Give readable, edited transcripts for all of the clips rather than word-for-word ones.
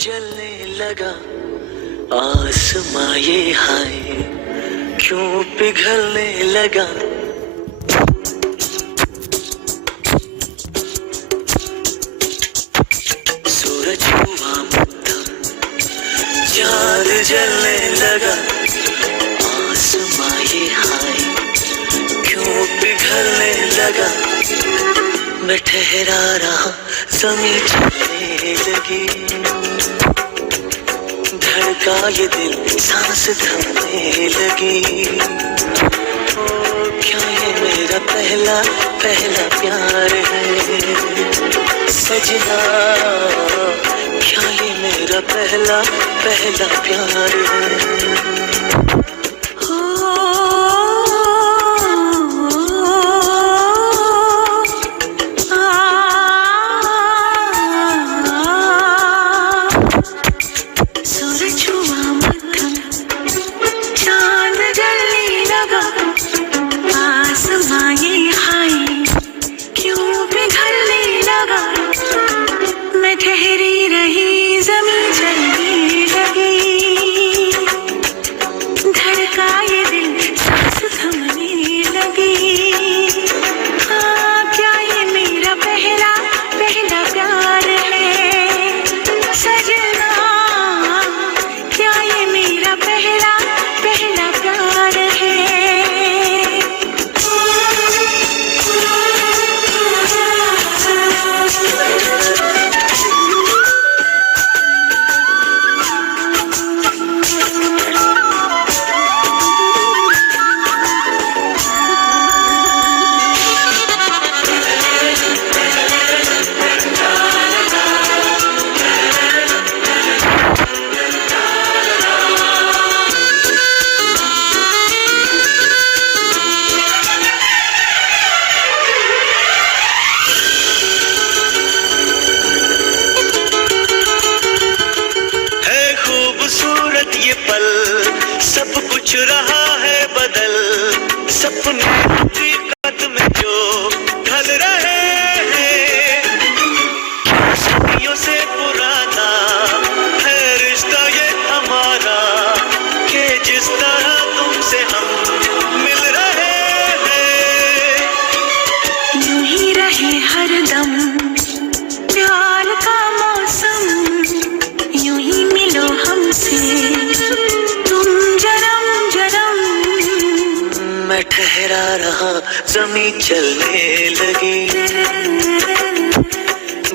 जलने लगा आसमां ये हाय क्यों पिघलने लगा। सूरज हुआ मध्यम चांद जलने लगा आसमां ये हाय क्यों पिघलने लगा। मैं ठहरा रहा ज़मीं चलने लगी, धड़का ये दिल सांस थमने लगी। ओ क्या ये मेरा पहला पहला प्यार है सजना, क्या ये मेरा पहला पहला प्यार है। सब कुछ रहा है बदल, सपने हकीकत में जो ढल रहे हैं। सदियों से पुराना है रिश्ता ये हमारा कि जिस तरह तुमसे हम मिल रहे हैं। यूं ही रहे हरदम प्यार का मौसम, यूं ही मिलो हमसे मैं ठहरा रहा ज़मीं चलने लगी,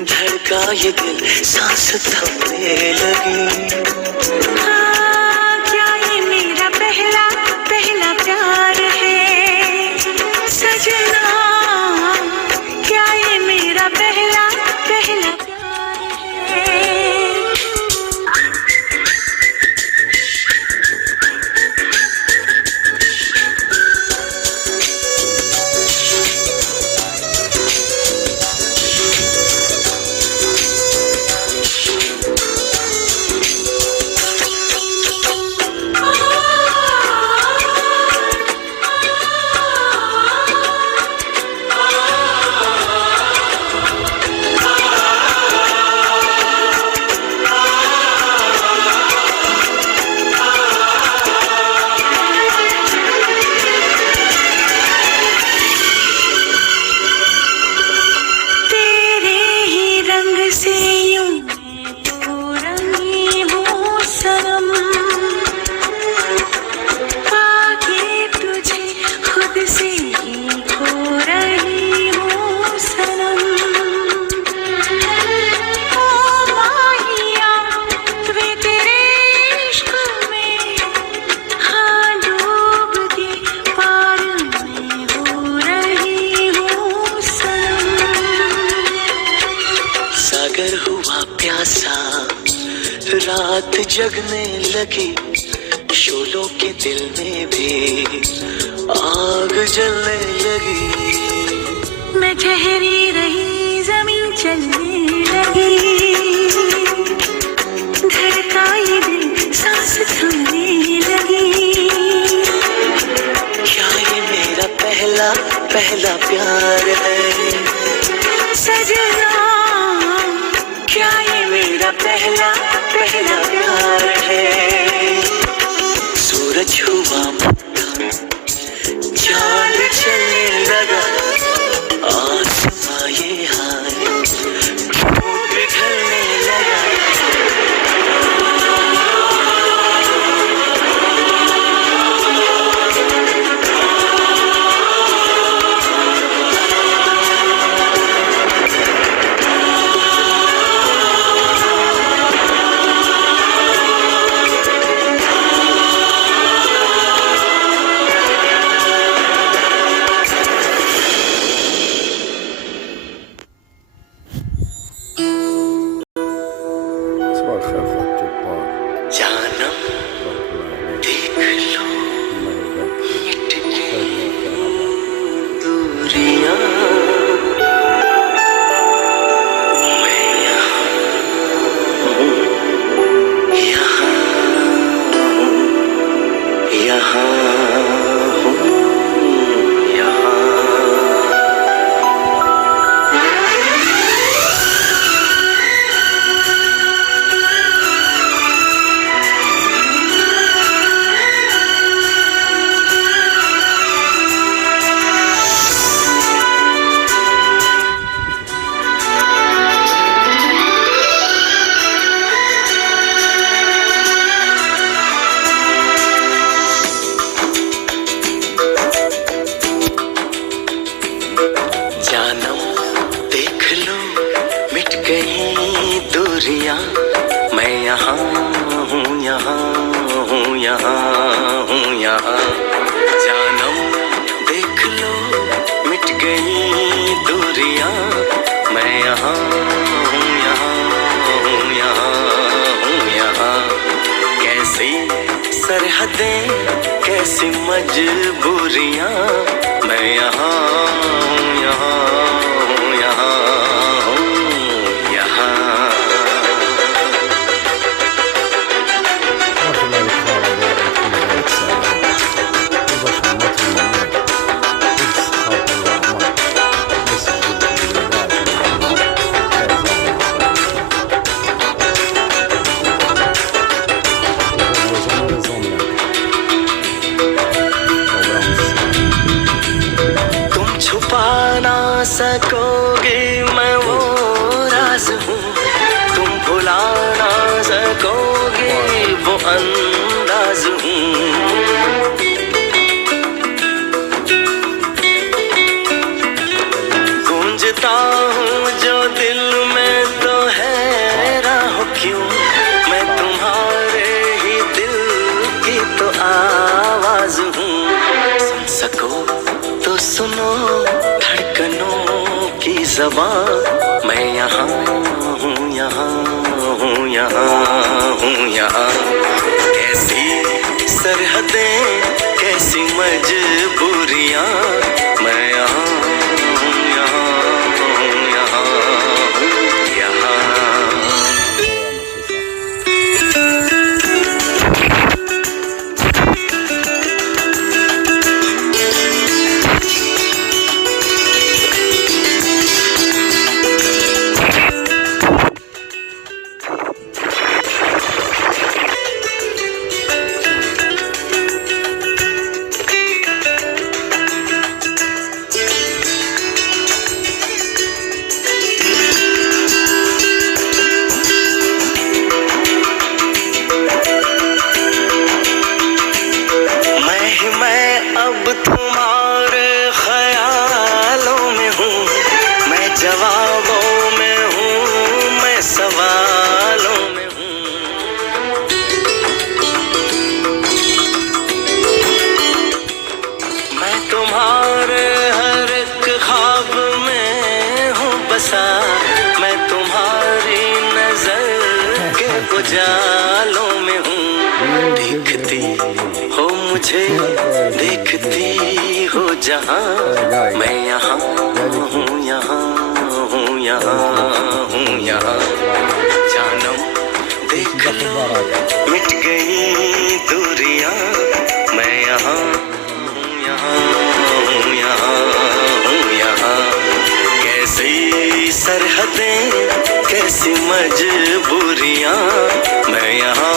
धड़का ये दिल सांस थमने लगी। क्या ये मेरा पहला पहला प्यार है सजना, क्या ये मेरा पहला पहला प्यार है। सागर हुआ प्यासा रात जगने लगी, शोलों के दिल में भी आग जलने लगी। मैं ठहरी रही ज़मीं चलने लगी, धड़का ये दिल सांस थमने लगी। क्या ये मेरा पहला पहला प्यार है सजना, क्या ये मेरा पहला यहाँ हूँ, यहाँ हूँ, यहाँ हूँ, यहाँ। जानम देख लो मिट गई दूरियां, मैं यहाँ हूँ, यहाँ हूँ, यहाँ हूँ, यहाँ। कैसी सरहदें, कैसी मजबूरियां, मैं यहाँ हूँ, यहाँ हूँ, यहाँ हूँ, यहाँ। सकोगे मैं वो राज हूँ, तुम भुला ना सकोगे वो अंदाज हूँ। गूंजता हूँ जो दिल में तो हैरान हो क्यों, मैं तुम्हारे ही दिल की तो आवाज हूँ। सुन सको तो सुनो धड़कनों की ज़बान, मैं यहाँ हूँ, यहाँ हूँ, यहाँ हूँ, यहाँ। कैसी सरहदें, कैसी मजबूरियाँ, मैं यहाँ हूँ, यहाँ हूँ, यहाँ हूँ, यहाँ। अब तुम्हारे ख्यालों में हूँ, मैं जवाबों में हूँ, मैं सवालों में हूँ। मैं तुम्हारे हर एक ख्वाब में हूँ बसा, मैं तुम्हारी नजर के उजालों में हूँ। देखती हो मुझे, देखती हो जहाँ, मैं यहाँ हूँ, यहाँ हूँ, यहाँ हूँ, यहाँ। जानम देख लो मिट गई दूरियां, मैं यहाँ हूँ, यहाँ हूँ, यहाँ हूँ, यहाँ। कैसी सरहदें, कैसी मजबूरियां, मैं यहाँ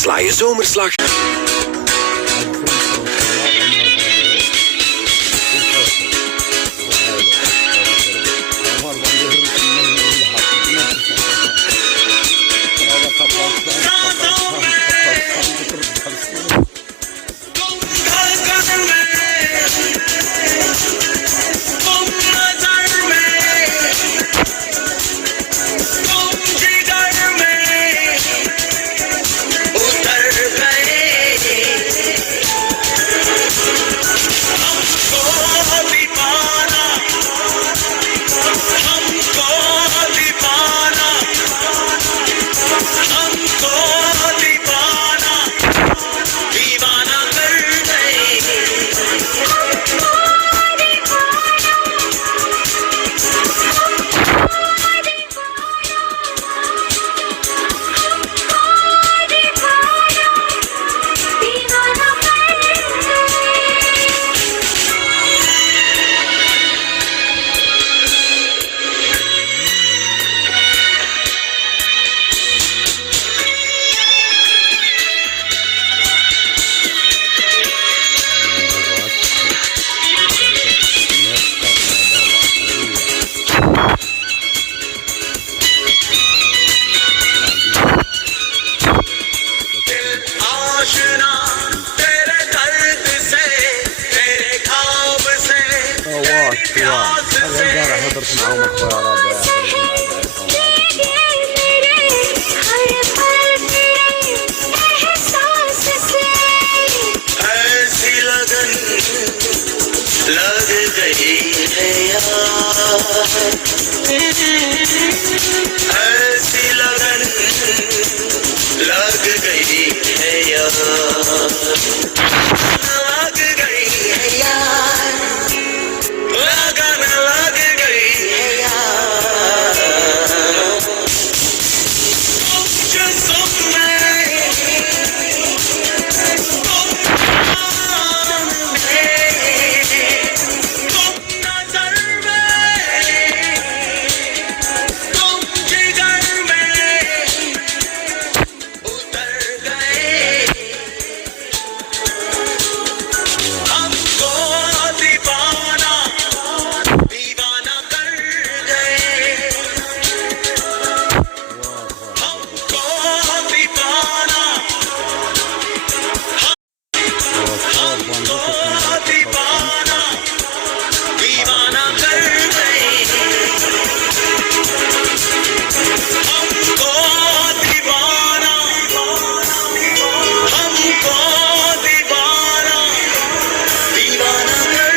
Sla je zomerslag. प्यास से ऐसी लगन लग गई है यार, ऐसी लगन लग गई है यार, लग गई है यार, लगन लग गई है यार। जो सुन में तुम नजर में तुम जिगर में उतर गए, हमको दीवाना दीवाना कर गए, हमको दीवाना दीवाना दीवाना कर गए, हमको दीवाना दीवाना कर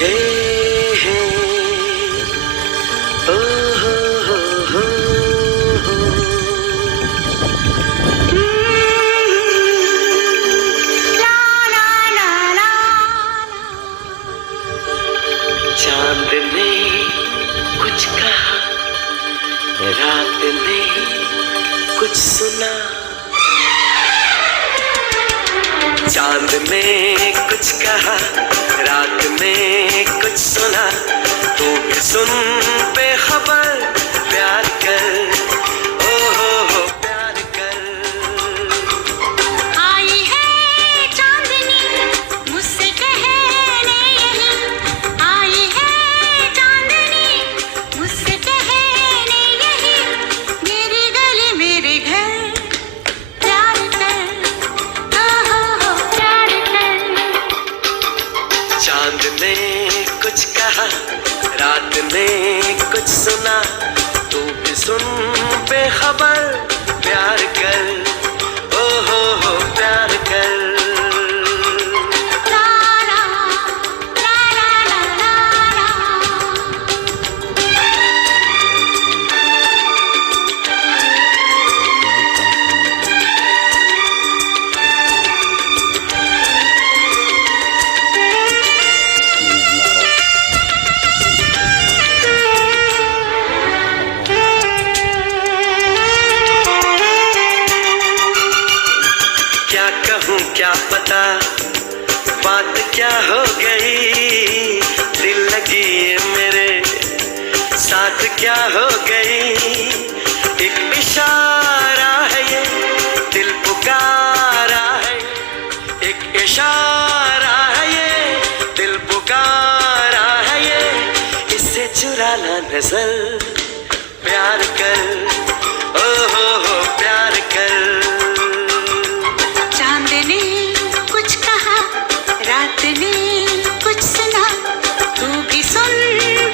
हे हे ओ हो हो चांद ने कुछ कहा, रात ने कुछ सुना, चांद ने कुछ कहा, रात में कुछ सुना, तू भी सुन बेखबर प्यार कर, ओ हो प्यार कर। आई है चांदनी मुझसे कहने यही, आई है चांदनी मुझसे कहने यही, मेरी गली मेरे घर प्यार कर, ओ हो प्यार कर। चांद ने कुछ कहा, रात ने कुछ सुना, तू भी सुन बेखबर प्यार कर, ओ हो प्यार कर। ला ला ला ला ला ला। क्या कहूँ क्या पता बात क्या हो गई, दिल लगी ये मेरे साथ क्या हो गई, एक इशारा है ये दिल पुकारा है, एक इशारा है ये दिल पुकारा है ये, इससे चुरा ला नजर प्यार कर, ओ हो प्यार कर। चांद ने कुछ कहा, रात ने कुछ सुना, तू भी सुन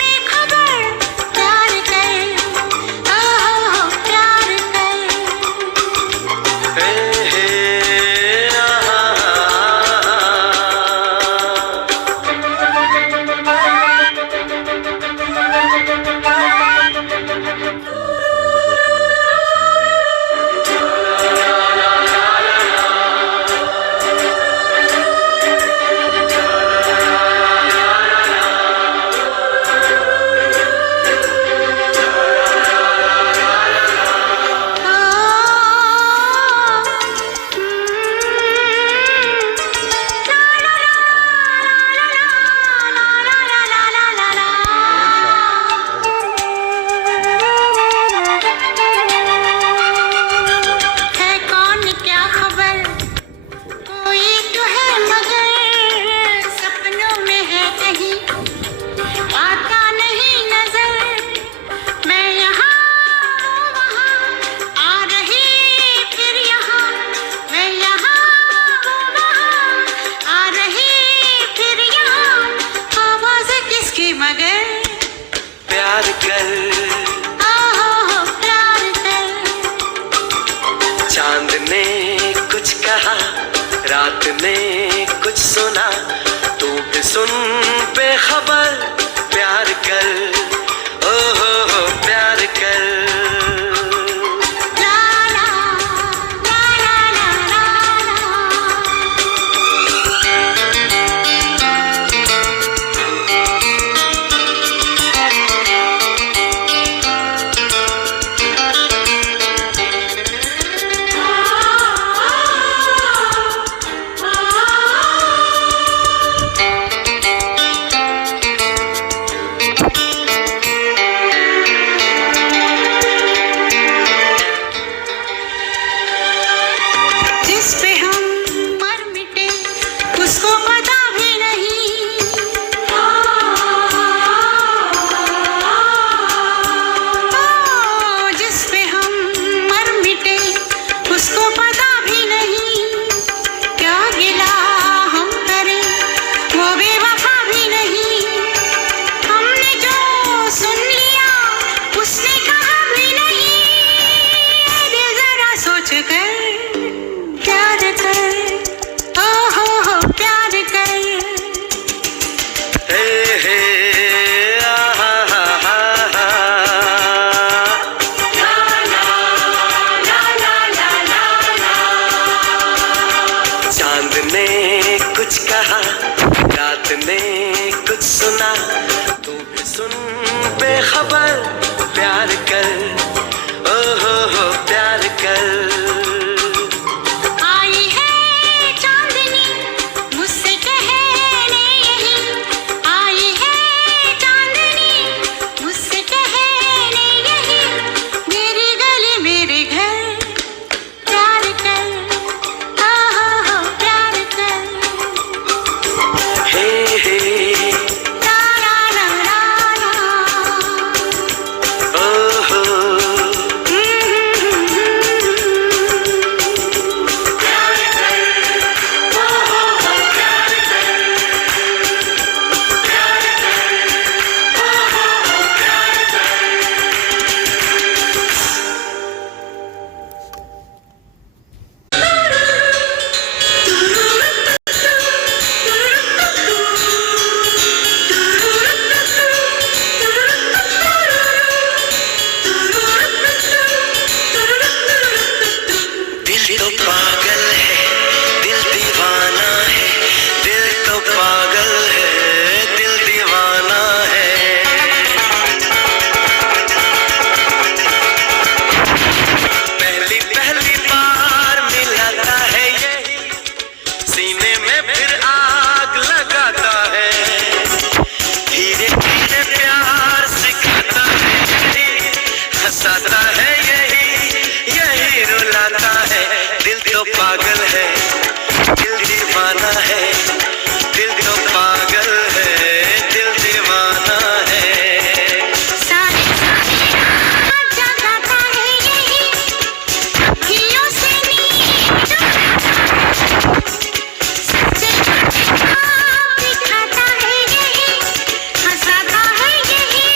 बेखबर प्यार कर, ओ हो प्यार कर। हे हे आहा, बेखबर प्यार कर, ओ हो प्यार कर। आई है चांदनी मुझसे कहने यही, आई है चांदनी मुझसे कहने यही, मेरी गली मेरे घर प्यार कर, ओ हो प्यार कर। हे हे ला ला ला ला ला। ओ हो दिल तो पागल है, दिल दीवाना है, दिल तो पागल है, दिल दीवाना है। पहली पहली बार मिलाता है ये, सीने में फिर आग लगाता है, धीरे धीरे प्यार सिखाता है यही, हंसाता है यही, यही रुलाता है। दिल तो पागल है, दिल दीवाना है, दिल तो पागल है, दिल दीवाना है। सारी सारी रात जगाता है यही, अखियों से नींद सच्चे ख्वाब दिखाता है यही, हंसाता है यही,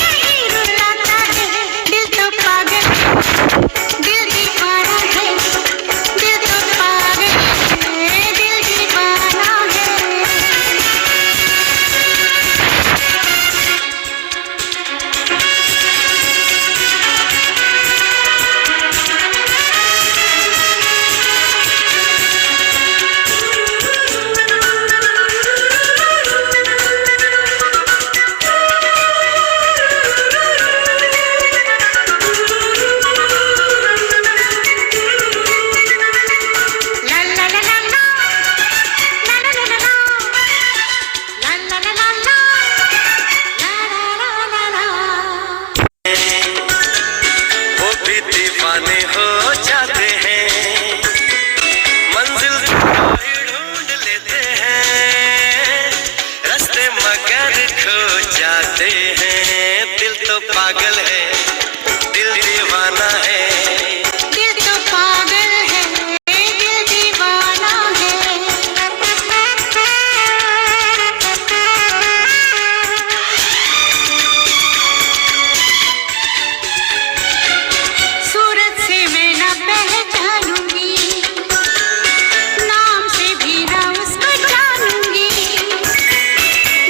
यही रुलाता है। दिल तो पागल दिल दीवाना है, दिल तो पागल दिल दीवाना है। La la la la la, la la la la la, la la la la la, la la la la la। वो भी दीवाने हो जाते हैं, मंजिल ही ढूंढ लेते हैं, रास्ते मगर खो जाते हैं। दिल तो पागल है, दिल दीवाना है। दिल तो पागल है, दिल दीवाना है। सूरत से मैं न पहचानूंगी, नाम से भी न उसको जानूंगी,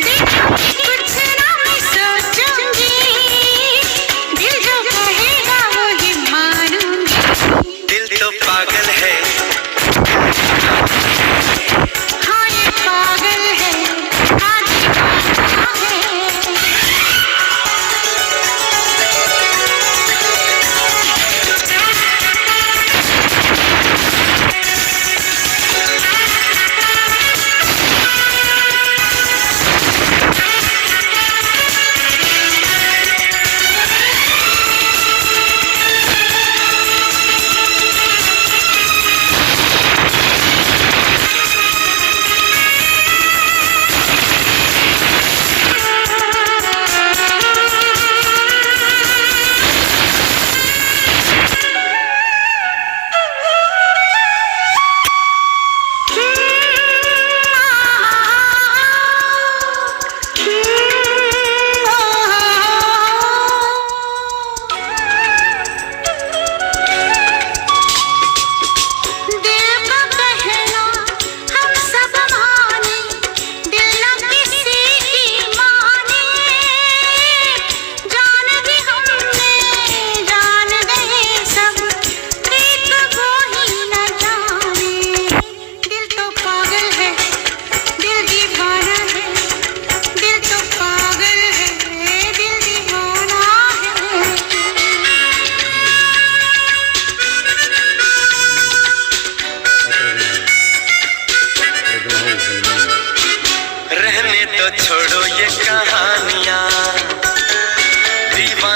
देखूंगी कुछ ना मैं सोचूंगी,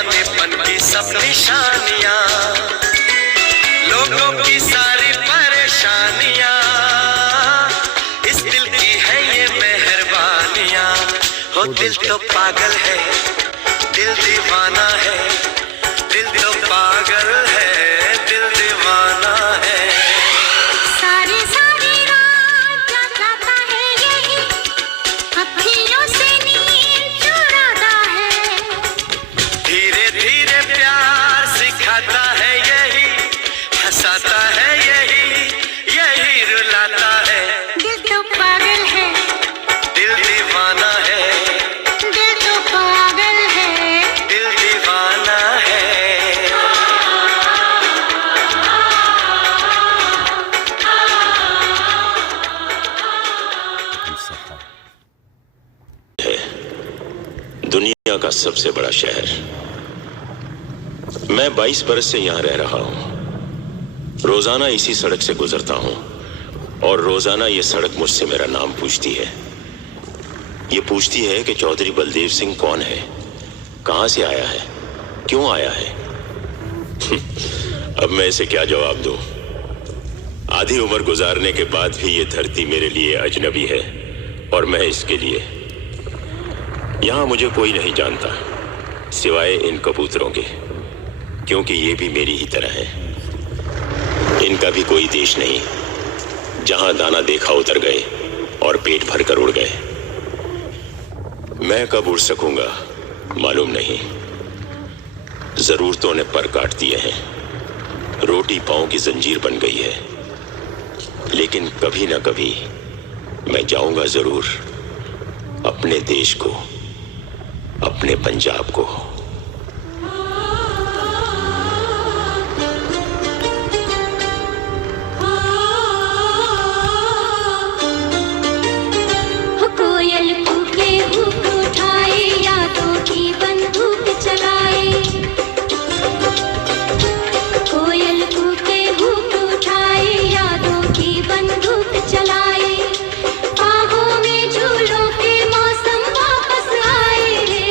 दीवानेपन की सब निशानियां, लोगों की सारी परेशानियां, इस दिल की है ये मेहरबानियां। हो दिल तो पागल है, दिल दीवाना है, दिल तो पागल है, दिल दीवाना है। सारी सारी रात जगाता है यही, अखियों से नींद चुराता है। धीरे धीरे प्यार सिखाता है यही, हंसाता है यही, यही रुलाता है। दिल तो पागल है, दिल दीवाना है, दिल तो पागल है। दिल दीवाना है। दुनिया का सबसे बड़ा शहर। मैं 22 बरस से यहां रह रहा हूं। रोजाना इसी सड़क से गुजरता हूं और रोजाना ये सड़क मुझसे मेरा नाम पूछती है। ये पूछती है कि चौधरी बलदेव सिंह कौन है, कहां से आया है, क्यों आया है। अब मैं इसे क्या जवाब दूं? आधी उम्र गुजारने के बाद भी ये धरती मेरे लिए अजनबी है और मैं इसके लिए। यहां मुझे कोई नहीं जानता सिवाय इन कबूतरों के, क्योंकि ये भी मेरी ही तरह है। इनका भी कोई देश नहीं जहां दाना देखा उतर गए और पेट भर कर उड़ गए। मैं कब उड़ सकूंगा मालूम नहीं। जरूरतों ने पर काट दिए हैं, रोटी पांव की जंजीर बन गई है, लेकिन कभी ना कभी मैं जाऊंगा जरूर अपने देश को, अपने पंजाब को। कोयल कूके हुक उठाए, यादों की बंदूक चलाए। कोयल कूके हुक उठाए, यादों की बंदूक चलाए। बाहों में झूलों के मौसम वापस आए रे।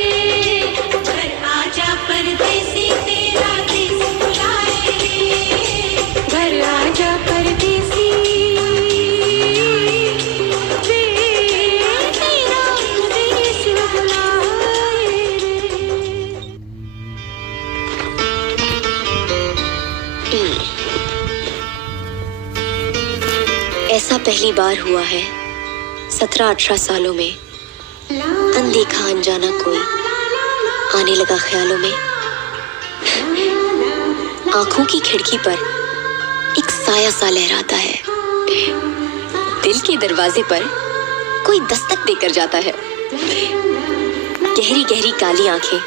घर आजा परदेसी, तेरा देश बुलाए रे। घर आजा परदेसी, तेरा देश बुलाए रे। ऐसा पहली बार हुआ है 17-18 सालों में। अनदेखा अनजाना कोई आने लगा ख्यालों में। आंखों की खिड़की पर एक साया सा लहराता है। दिल के दरवाजे पर कोई दस्तक देकर जाता है। गहरी गहरी काली आंखें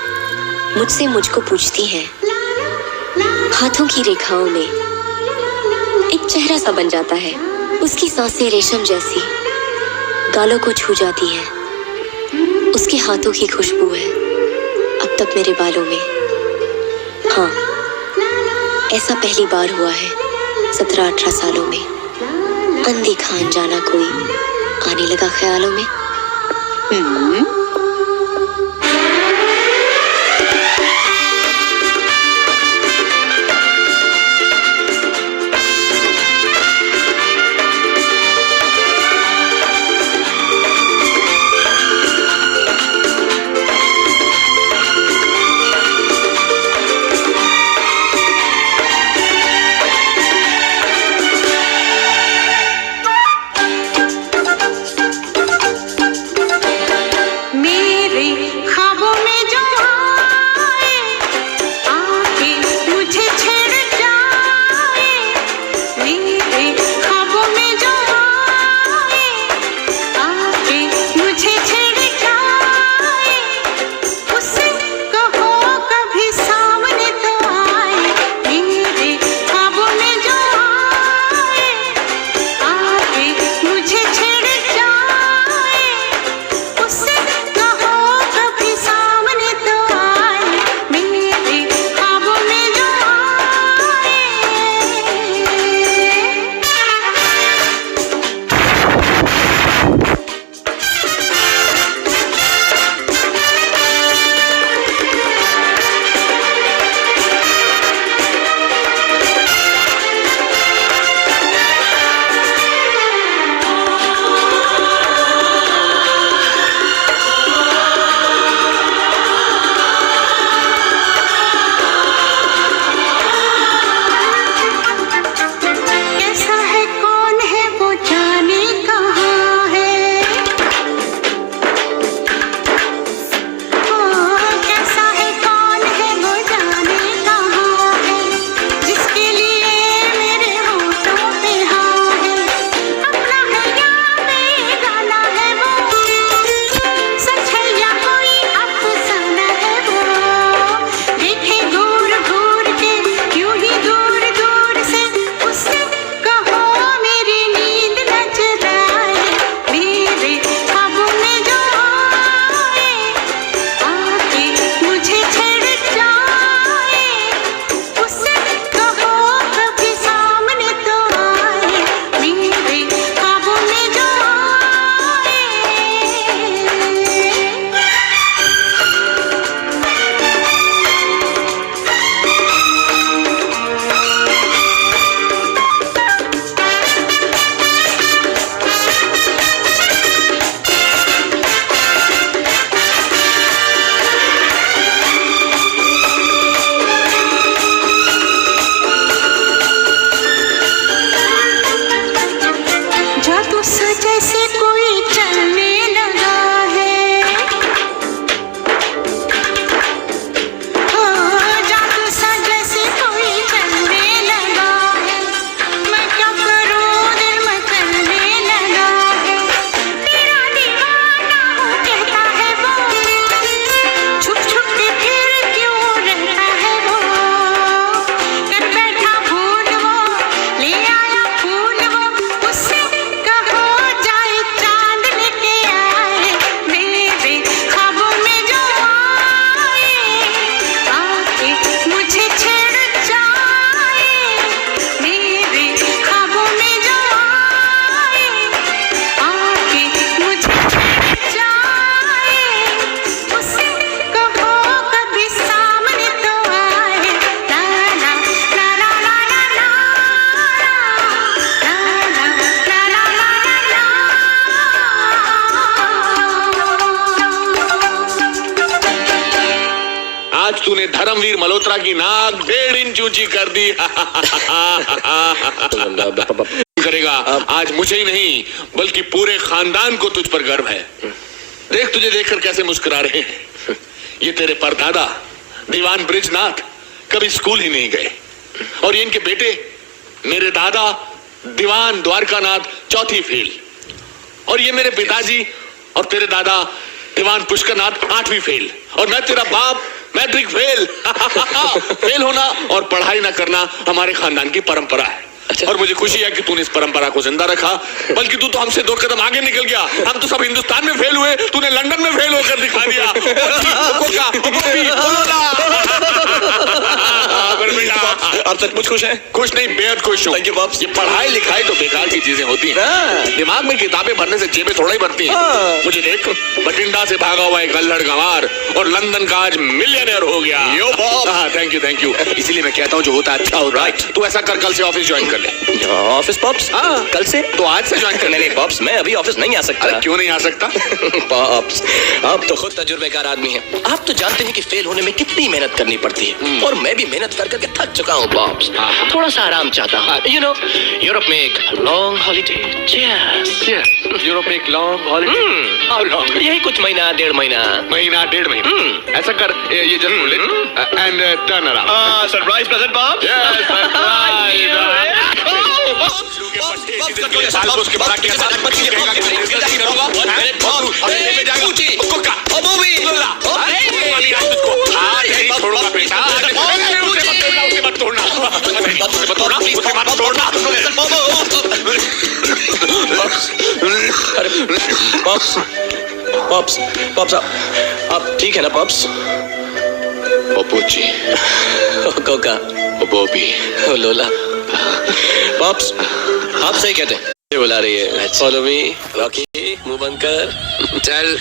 मुझसे मुझको पूछती हैं। हाथों की रेखाओं में एक चेहरा सा बन जाता है। उसकी सांसें रेशम जैसी गालों को छू जाती हैं। उसके हाथों की खुशबू है अब तक मेरे बालों में। हाँ, ऐसा पहली बार हुआ है 17-18 सालों में। अनदेखा अनजाना कोई आने लगा ख्यालों में। परमवीर मल्होत्रा की नाक 1.5 इंच ऊंची कर दी। करेगा आज मुझे ही नहीं बल्कि पूरे खानदान को तुझ पर गर्व है। देख तुझे देखकर कैसे मुस्कुरा रहे हैं। ये तेरे परदादा दीवान बृजनाथ कभी स्कूल ही नहीं गए और ये इनके बेटे मेरे दादा दीवान द्वारकानाथ चौथी फेल और ये मेरे पिताजी और तेरे दादा दीवान पुष्करनाथ 8वीं फेल और मैं तेरा बाप मैट्रिक फेल। फेल होना और पढ़ाई ना करना हमारे खानदान की परंपरा है। अच्छा। और मुझे खुशी है कि तूने इस परंपरा को जिंदा रखा, बल्कि तू तो हमसे 2 कदम आगे निकल गया। हम तो सब हिंदुस्तान में फेल हुए, तूने लंदन में फेल होकर दिखा दिया। आप सचमुच खुश हैं? खुश नहीं बेहद खुश हूँ। Thank you pops. ये पढ़ाई लिखाई तो बेकार की चीजें होती हैं। दिमाग में किताबें भरने से जेबें थोड़ा ही भरती हैं। मुझे देख बठिंडा से भागा हुआ एक अल्हड़ गंवार और लंदन का आज मिलियनेयर हो गया। यो बॉब। Thank you. इसीलिए मैं कहता हूँ जो होता है अच्छा होता है। तू ऐसा कर कल से ऑफिस ज्वाइन कर ले। Office pops? हाँ कल से? तो आज से ज्वाइन कर ले। नहीं पॉप्स, मैं अभी ऑफिस नहीं आ सकता। अरे क्यों नहीं आ सकता? पॉप्स आप तो खुद तजुर्बेकार आदमी हैं। आप तो जानते हैं कि फेल होने में कितनी मेहनत करनी पड़ती है और मैं भी मेहनत कर करके थक चुका हूँ पॉप्स। थोड़ा सा आराम चाहता हूँ। यू नो यूरोप में एक लॉन्ग हॉलीडे। यूरोप में एक लॉन्ग हॉलीडे। How long? यही कुछ महीना 1.5 महीना। महीना 1.5 महीना। ऐसा कर ये just hold it and turn around. Surprise present pops. Pops pops आप ठीक है ना पॉप्स? पप्पूची, कोका, बॉबी, लोला। पॉप्स आप सही कहते हैं। ये बुला रही है। फॉलो मी रॉकी, मुंह बंद कर। चल।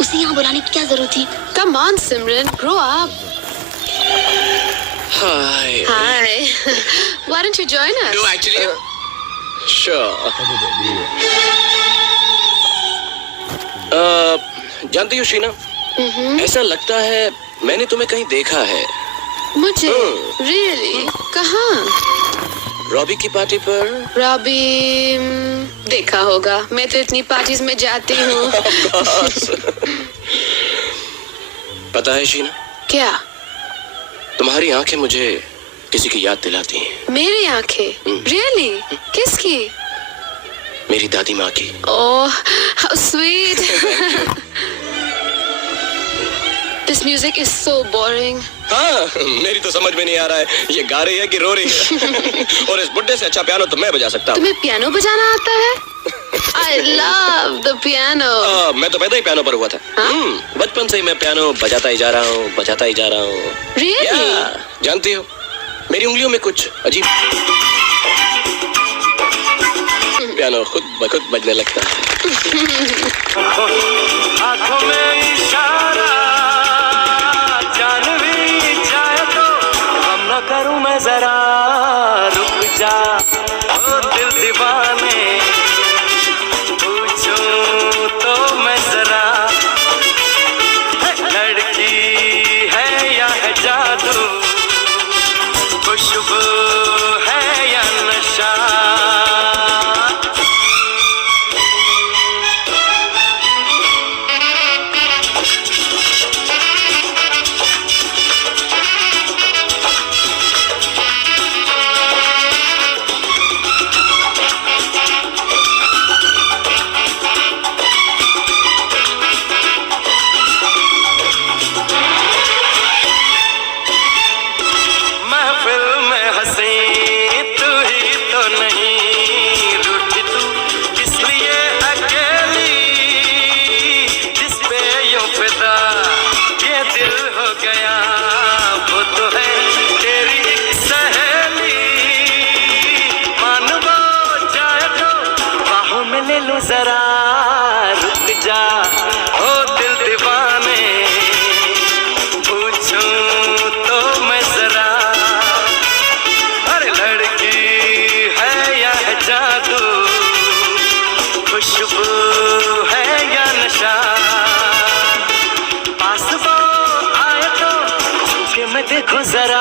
उसे यहाँ बुलाने की क्या जरूरत थी? Come on, Simran, grow up. Hi. Hi. Why don't you join us? No, actually, Sure. जानती हो शीना, ऐसा लगता है मैंने तुम्हें कहीं देखा है। मुझे? Really? कहाँ? रॉबी की पार्टी पर। रॉबी देखा होगा। मैं तो इतनी पार्टीज में जाती हूँ। पता है शीना, क्या? तुम्हारी आंखें मुझे किसी की याद दिलाती हैं। मेरी आंखें? Really? किसकी? मेरी दादी माँ की। Oh, how sweet. This music is so boring. हाँ, मेरी तो समझ में नहीं आ रहा है ये गा रही है कि रो रही है। और इस बुड्ढे से अच्छा पियानो तो मैं बजा सकता हूँ। तुम्हें पियानो बजाना आता है? I love the piano. मैं तो पैदा ही पियानो पर हुआ था। बचपन से ही मैं पियानो बजाता ही जा रहा हूँ, बजाता ही जा रहा हूँ। Really? जानती हो मेरी उंगलियों में कुछ अजीब पियानो खुद ब खुद बजने लगता है। आँखों में इशारा जान भी जाए तो हम न करूं मैं जरा रुक जा ओ दिल दीवाने पूछूं तो मैं जरा लड़की है या है जादू खुशबू है या नशा जरा रुक जा ओ दिल दीवाने पूछूं तो मैं जरा अरे लड़की है या है जादू खुशबू है या नशा पास वो आए तो आंखें में देखो जरा,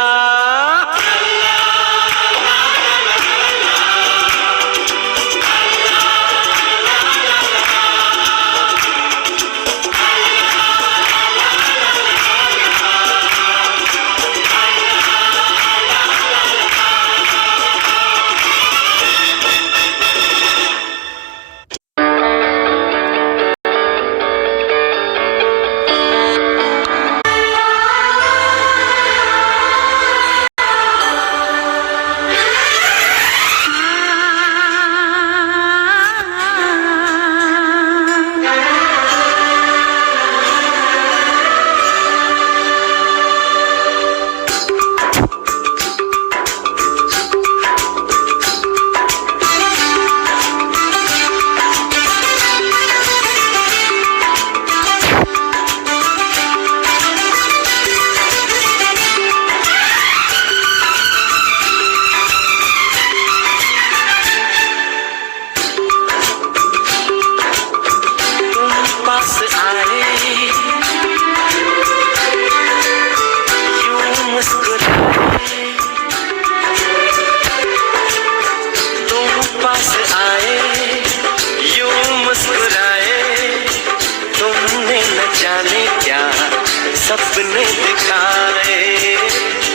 सपने दिखाए,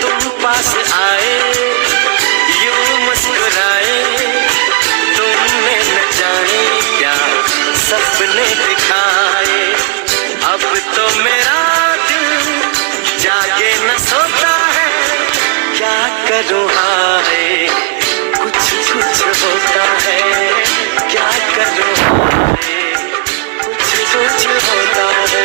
तुम पास आए, यूं मुस्कुराए, तुमने न जाने क्या सपने दिखाए। अब तो मेरा दिल जागे न सोता है, क्या करूँ हाय, कुछ कुछ होता है, क्या करूँ हाय, कुछ कुछ होता है।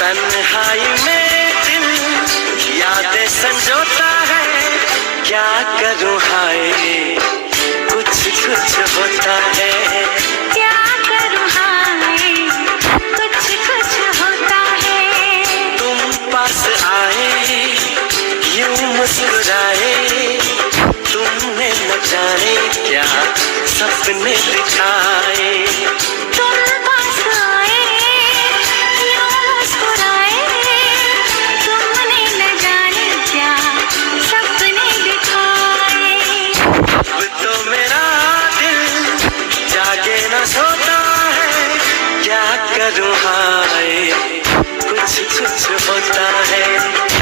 तन्हाई में दिल यादें संजोता है, क्या करूँ हाय, कुछ कुछ होता है, क्या करूँ हाय, कुछ कुछ होता है। तुम पास आए, यूं मुस्कुराए, तुमने न जाने क्या सपने दिखाए। सोता है, क्या करूँ हाय, कुछ कुछ होता है।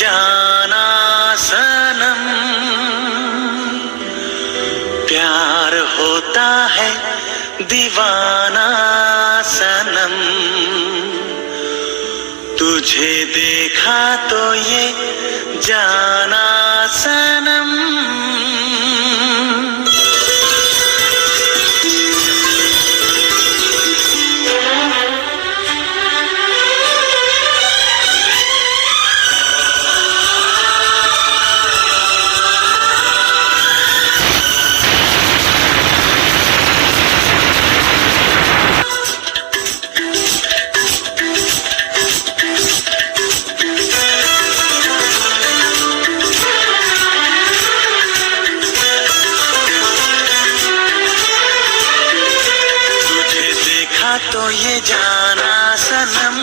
जाना सनम, प्यार होता है दीवाना सनम, तुझे देखा तो ये जाना सनम। तो ये जाना सनम,